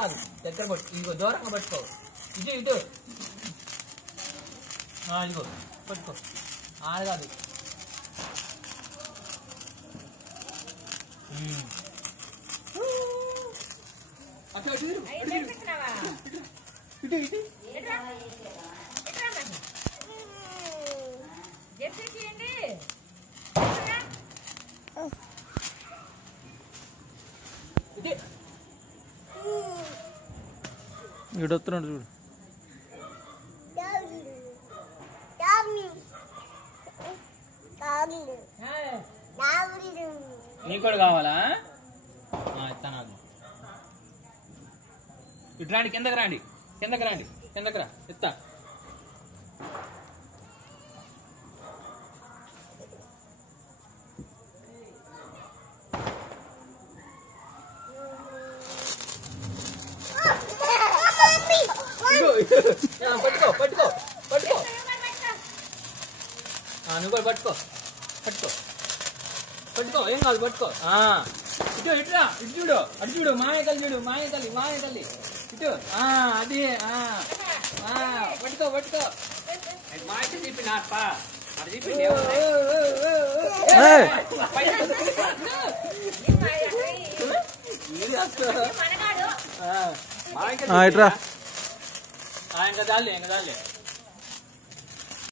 కాదు దగ్గర పట్టు ఇగో దూరంగా పట్టుకో ఇటు ఇటు ఇగో పట్టుకో ఆడ కాదు అటు ఇటు ఇటు ఇటు ఇడొస్తున్నాడు చూడు నీకు కూడా కావాలా ఇస్తాను ఇటు రాండి కిందకి రాండి కిందకి రా ఇస్తా పట్టుకో పట్టుకో పట్టుకో నువ్వు కూడా పట్టుకో పట్టుకో పట్టుకో ఏం కాదు పట్టుకో ఇటు ఇటురా ఇటు చూడు అటు చూడు మాయకల్లి చూడు మాయకల్లి ఇటు అది పట్టుకో పట్టుకో మాయ చెప్పి నాప అది చెప్పింది ఇట్రా ఇంకా చాలే